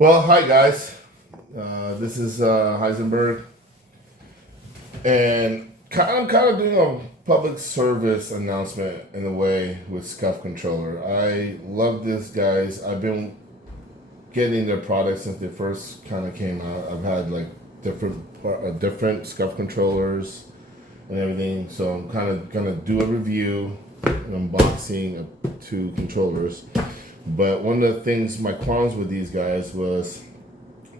Well, hi guys. This is Heisenberg, and I'm kind of doing a public service announcement in a way with Scuf Controller. I love this, guys. I've been getting their products since they first kind of came out. I've had like different Scuf controllers and everything, so I'm kind of gonna do a review, an unboxing of two controllers. But one of the things, my qualms with these guys was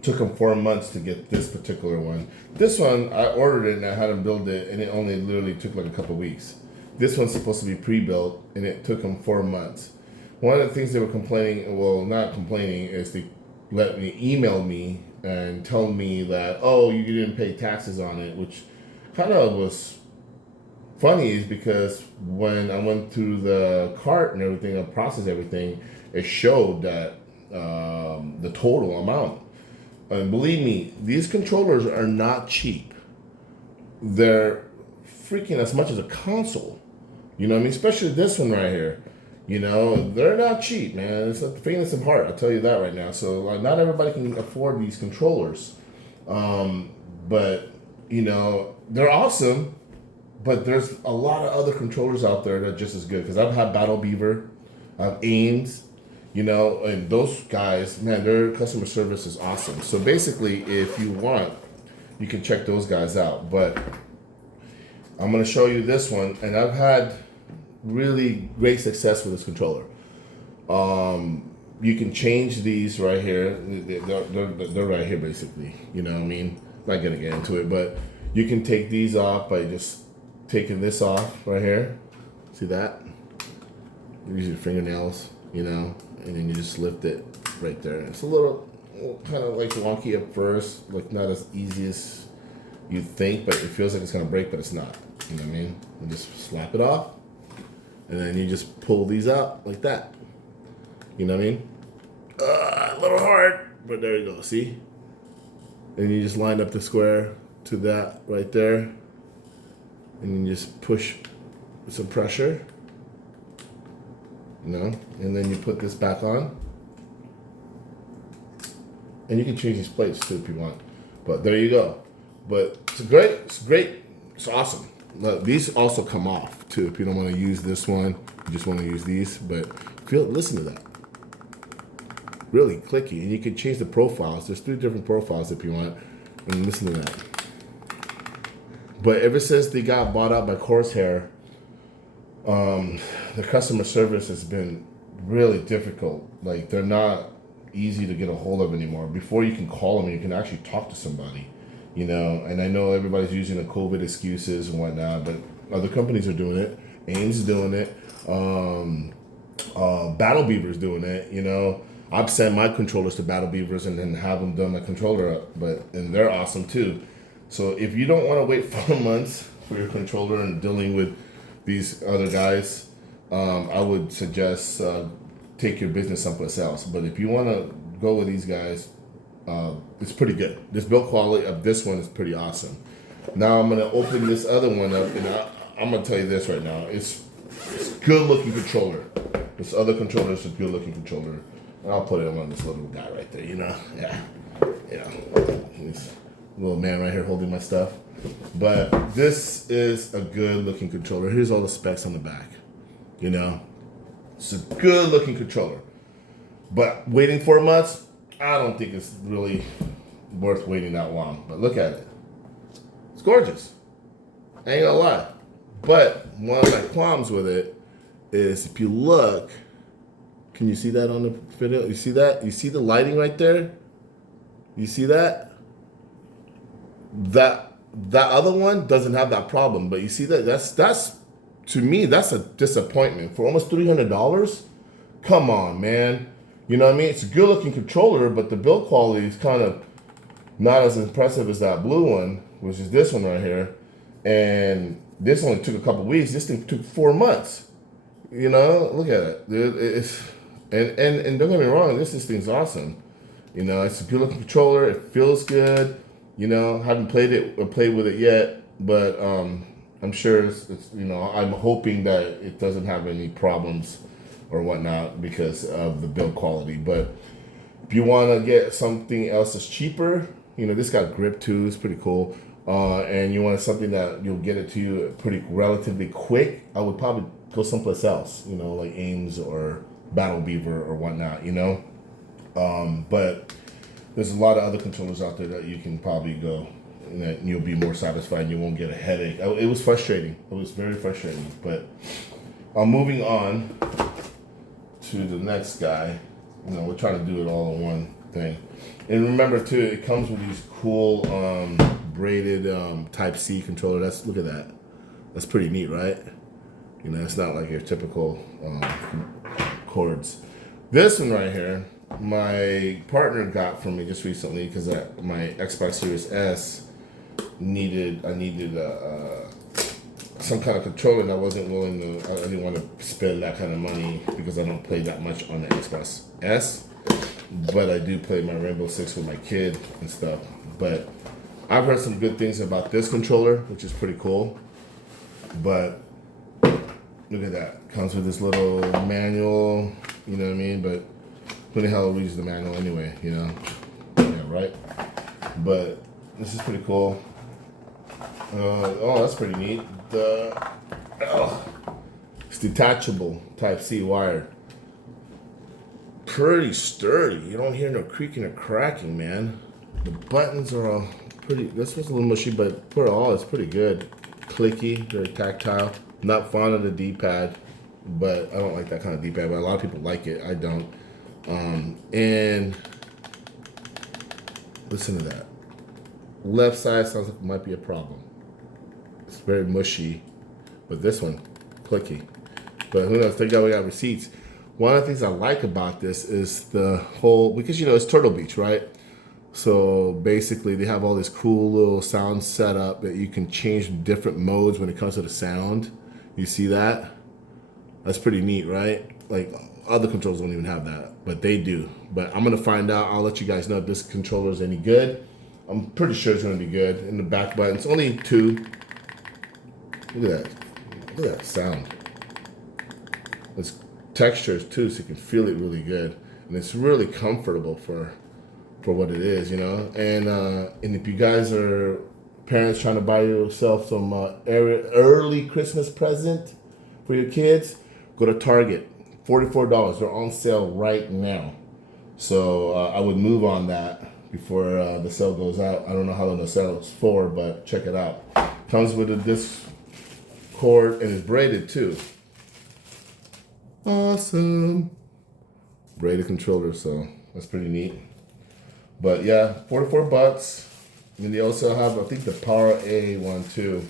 took them 4 months to get this particular one. This one, I ordered it and I had them build it, and it only literally took like a couple weeks. This one's supposed to be pre-built, and it took them 4 months. One of the things they were complaining, well, not complaining, is they email me and tell me that, oh, you didn't pay taxes on it, which kind of was funny, is because when I went through the cart and everything, I processed everything, it showed that the total amount. And believe me, these controllers are not cheap. They're freaking as much as a console. You know what I mean? Especially this one right here. You know, they're not cheap, man. It's like faintness of heart, I'll tell you that right now. So, like, not everybody can afford these controllers. But, you know, they're awesome. But there's a lot of other controllers out there that are just as good. Because I've had Battle Beaver, I've Aims, you know, and those guys, man, their customer service is awesome. So basically, if you want, you can check those guys out. But I'm going to show you this one, and I've had really great success with this controller. You can change these right here. They're right here, basically. You know what I mean? Not going to get into it, but you can take these off by just taking this off right here. See that? Use your fingernails, you know, and then you just lift it right there. It's a little kind of like wonky at first, like not as easy as you think, but it feels like it's gonna break, but it's not. You know what I mean? You just slap it off, and then you just pull these out like that. You know what I mean? A little hard, but there you go. See? And you just line up the square to that right there, and then you just push with some pressure. You know, and then you put this back on, and you can change these plates too if you want. But there you go. But it's great, it's awesome. Look, these also come off too if you don't want to use this one. You just want to use these. But listen to that, really clicky, and you can change the profiles. There's 3 different profiles if you want, and listen to that. But ever since they got bought out by Corsair, the customer service has been really difficult. Like, they're not easy to get a hold of anymore. Before, you can call them and you can actually talk to somebody, you know. And I know everybody's using the COVID excuses and whatnot, but other companies are doing it. Ames is doing it. Battle Beaver's doing it, you know. I've sent my controllers to Battle Beavers and then have them done my controller up, and they're awesome too. So if you don't want to wait 4 months for your controller and dealing with these other guys, I would suggest take your business someplace else. But if you want to go with these guys, it's pretty good. This build quality of this one is pretty awesome. Now I'm going to open this other one up, and I'm going to tell you this right now. It's a good looking controller. This other controller is a good looking controller. And I'll put it on this little guy right there, you know? Yeah. You know, this little man right here holding my stuff. But this is a good looking controller. Here's all the specs on the back. You know, it's a good looking controller. But waiting 4 months, I don't think it's really worth waiting that long. But look at it. It's gorgeous. I ain't gonna lie. But one of my qualms with it is, if you look, can you see that on the video? You see that? You see the lighting right there? You see that? That other one doesn't have that problem, but you see that that's to me, that's a disappointment. For almost $300, come on, man. You know what I mean? It's a good looking controller, but the build quality is kind of not as impressive as that blue one, which is this one right here. And this only took a couple weeks. This thing took 4 months. You know, look at it. It's and don't get me wrong, this thing's awesome. You know, it's a good looking controller. It feels good. You know, haven't played with it yet, but I'm sure it's, you know, I'm hoping that it doesn't have any problems or whatnot because of the build quality. But If you want to get something else that's cheaper, you know, this got grip too. It's pretty cool. And you want something that you'll get it to you pretty relatively quick, I would probably go someplace else, you know, like Ames or Battle Beaver or whatnot, you know. But there's a lot of other controllers out there that you can probably go and that you'll be more satisfied and you won't get a headache. It was frustrating. It was very frustrating. But moving on to the next guy. You know, we're trying to do it all in one thing. And remember too, it comes with these cool braided Type C controller. Look at that. That's pretty neat, right? You know, it's not like your typical cords. This one right here, my partner got for me just recently because my Xbox Series S I needed some kind of controller, and I wasn't willing to. I didn't want to spend that kind of money because I don't play that much on the Xbox S, but I do play my Rainbow Six with my kid and stuff. But I've heard some good things about this controller, which is pretty cool. But look at that. Comes with this little manual, you know what I mean? But who the hell reads the manual anyway, you know? Yeah, right? But this is pretty cool. Oh, that's pretty neat. It's detachable, Type C wired. Pretty sturdy. You don't hear no creaking or cracking, man. The buttons are all pretty. This one's a little mushy, but for all, it's pretty good. Clicky, very tactile. Not fond of the D-pad, but I don't like that kind of D-pad. But a lot of people like it. I don't. And listen to that. Left side sounds like it might be a problem. It's very mushy, but this one, clicky. But who knows? Thank God we got receipts. One of the things I like about this is the whole, because you know it's Turtle Beach, right? So basically they have all this cool little sound setup that you can change different modes when it comes to the sound. You see that? That's pretty neat, right? Like other controllers don't even have that, but they do. But I'm gonna find out. I'll let you guys know if this controller is any good. I'm pretty sure it's gonna be good. In the back buttons, only 2. Look at that. Look at that sound. It's textures too, so you can feel it really good. And it's really comfortable for what it is, you know? And if you guys are parents trying to buy yourself some early Christmas present for your kids, go to Target. $44. They're on sale right now. So I would move on that before the sale goes out. I don't know how long the sale is for, but check it out. Comes with a disc cord and it's braided too. Awesome. Braided controller, so that's pretty neat. But yeah, $44. And they also have, I think, the Power A one too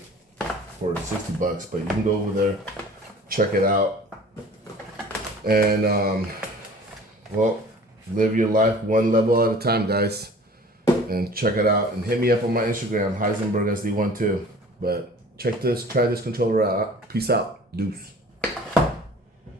for $60. But you can go over there, check it out. And well, live your life one level at a time, guys. And check it out. And hit me up on my Instagram, HeisenbergSD12. But try this controller out. Peace out. Deuce.